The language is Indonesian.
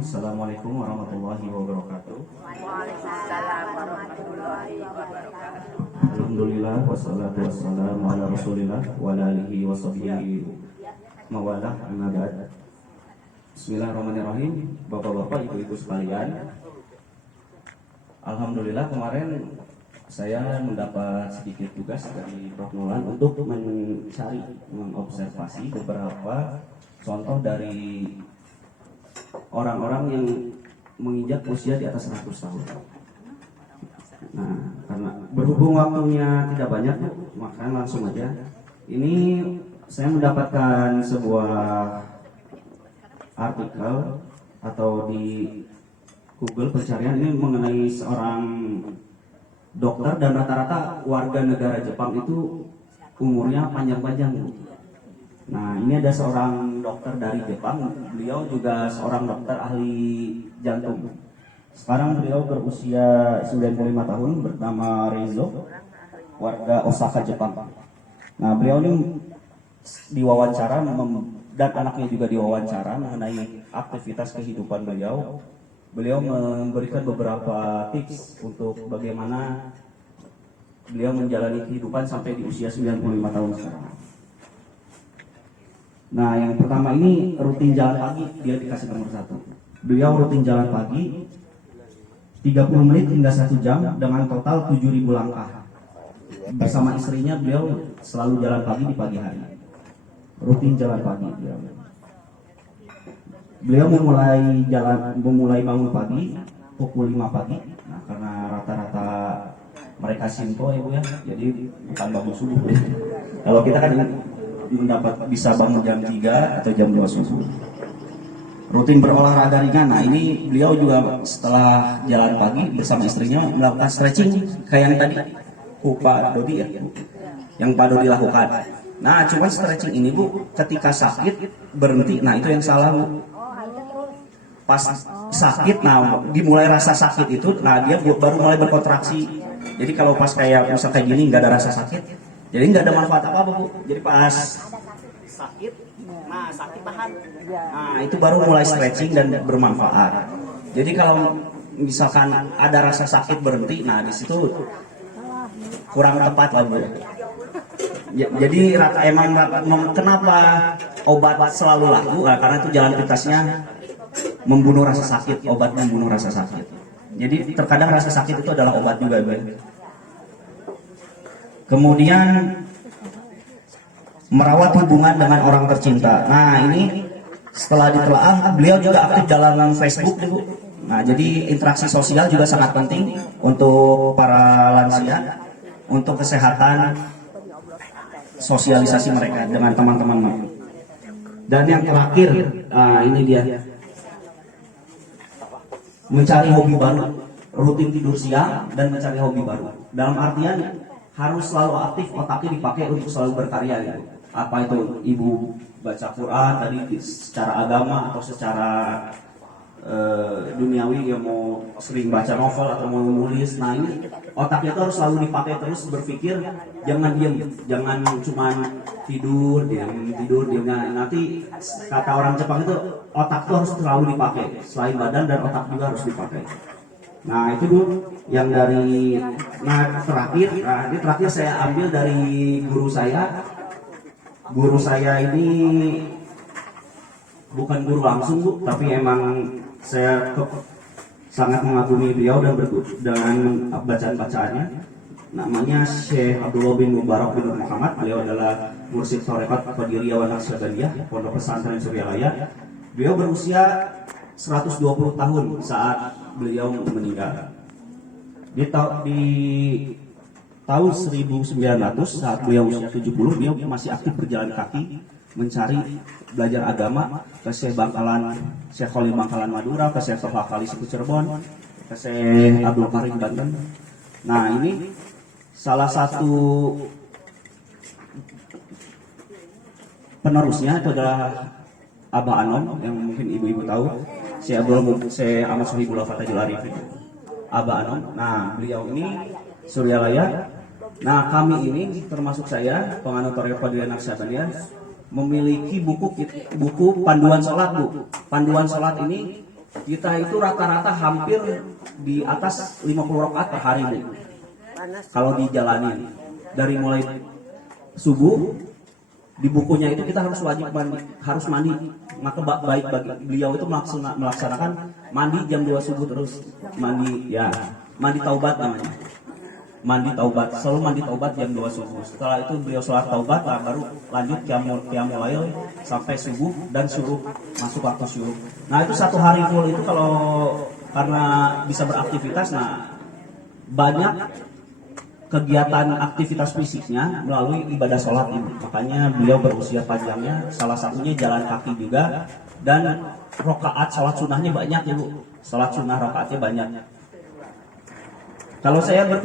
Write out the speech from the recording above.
Assalamualaikum warahmatullahi wabarakatuh. Waalaikumsalam warahmatullahi wabarakatuh. Alhamdulillah wassalatu wassalamu ala Rasulillah wa ala alihi washabbihi mawalah amma ba'd. Bismillahirrahmanirrahim. Bapak-bapak, ibu-ibu sekalian, alhamdulillah kemarin saya mendapat sedikit tugas dari Prof. Nulan untuk mencari, mengobservasi beberapa contoh dari orang-orang yang menginjak usia di atas 100 tahun. Nah, karena berhubung waktunya tidak banyak, maka langsung aja. Ini saya mendapatkan sebuah artikel atau di Google pencarian ini mengenai seorang dokter, dan rata-rata warga negara Jepang itu umurnya panjang-panjang. Nah, ini ada seorang dokter dari Jepang, beliau juga seorang dokter ahli jantung. Sekarang beliau berusia 95 tahun, bernama Reizo, warga Osaka, Jepang. Nah, beliau ini diwawancara dan anaknya juga diwawancara mengenai aktivitas kehidupan beliau. Beliau memberikan beberapa tips untuk bagaimana beliau menjalani kehidupan sampai di usia 95 tahun sekarang. Nah, yang pertama ini rutin jalan pagi, dia dikasih nomor 1. Beliau rutin jalan pagi 30 menit hingga 1 jam dengan total 7.000 langkah. Bersama istrinya beliau selalu jalan pagi di pagi hari. Rutin jalan pagi beliau. Beliau memulai bangun pagi pukul 5 pagi. Nah, karena rata-rata mereka Shinto ya Bu ya, jadi bukan bangun subuh. Kalau kita kan bisa bangun jam 3 atau jam 2 subuh. Rutin berolahraga ringan. Nah, ini beliau juga setelah jalan pagi bersama istrinya melakukan stretching kayak yang tadi Pak Dodi ya, yang Pak Dodi lakukan. Nah, cuma stretching ini Bu, ketika sakit berhenti. Nah, itu yang salah Bu. Pas sakit, nah dimulai rasa sakit itu, nah dia baru mulai berkontraksi. Jadi kalau pas kayak misal kayak gini nggak ada rasa sakit, jadi nggak ada manfaat apa Bu. Jadi pas sakit, nah sakit tahan, nah itu baru mulai stretching dan bermanfaat. Jadi kalau misalkan ada rasa sakit berhenti, nah di situ kurang tepat lah Bu. Ya, jadi emang kenapa obat selalu laku? Nah, karena itu jalan pintasnya membunuh rasa sakit, obat membunuh rasa sakit. Jadi terkadang rasa sakit itu adalah obat juga, Bu. Kemudian merawat hubungan dengan orang tercinta. Nah, ini setelah ditelaah, beliau juga aktif dalam Facebook, Bu. Nah, jadi interaksi sosial juga sangat penting untuk para lansia, untuk kesehatan sosialisasi mereka dengan teman-teman. Dan yang terakhir, nah ini dia, mencari hobi baru, rutin tidur siang dan mencari hobi baru. Dalam artian harus selalu aktif, otaknya dipakai untuk selalu berkarya gitu. Apa itu ibu baca Quran tadi secara agama atau secara duniawi, dia mau sering baca novel atau mau menulis. Nah, ini otaknya itu harus selalu dipakai terus berpikir, jangan diam, jangan cuma tidur diam. Nanti kata orang Jepang itu otak itu harus selalu dipakai, selain badan dan otak juga harus dipakai. Nah, itu Bu yang dari terakhir saya ambil dari guru saya. Guru saya ini bukan guru langsung Bu, tapi emang saya sangat mengagumi beliau dan dengan bacaan-bacaannya. Namanya Syekh Abdullah bin Mubarak bin Muhammad. Beliau adalah mursyid Tarekat Qadiriyah wa Naqsyabandiyah, Pondok Pesantren Suryalaya. Beliau berusia 120 tahun saat beliau meninggal. Di tahun 1900 saat beliau usia 70, beliau masih aktif berjalan kaki mencari belajar agama ke Syekh Khalil Bangkalan Madura, ke Syekh Toha Kali Siku Cirebon, ke Syekh Abdul Karim Banten. Nah, ini salah satu penerusnya itu adalah Abah Anom, yang mungkin ibu-ibu tahu, Syekh Ahmad Sohibullah Fatahul Arifin, Abah Anom. Nah, beliau ini Suryalaya. Nah, kami ini termasuk saya penganut Tarekat Qadiriyah Naqsyabandiyah memiliki buku panduan sholat Bu. Panduan sholat ini kita itu rata-rata hampir di atas 50 rakaat per hari Bu. Kalau dijalanin dari mulai subuh, di bukunya itu kita harus wajib mandi. Maka baik bagi beliau itu melaksanakan mandi jam 2 subuh terus mandi ya, mandi taubat namanya. Mandi taubat, selalu mandi taubat jam 2 subuh. Setelah itu beliau sholat taubat, baru lanjut qiyamul lail sampai subuh dan suruh masuk waktu syuruk. Nah itu satu hari full itu kalau karena bisa beraktivitas, nah banyak kegiatan aktivitas fisiknya melalui ibadah sholat ini. Makanya beliau berusia panjangnya, salah satunya jalan kaki juga, dan rokaat sholat sunnahnya banyak ya Bu. Sholat sunnah rokaatnya banyak. Kalau saya berkumpul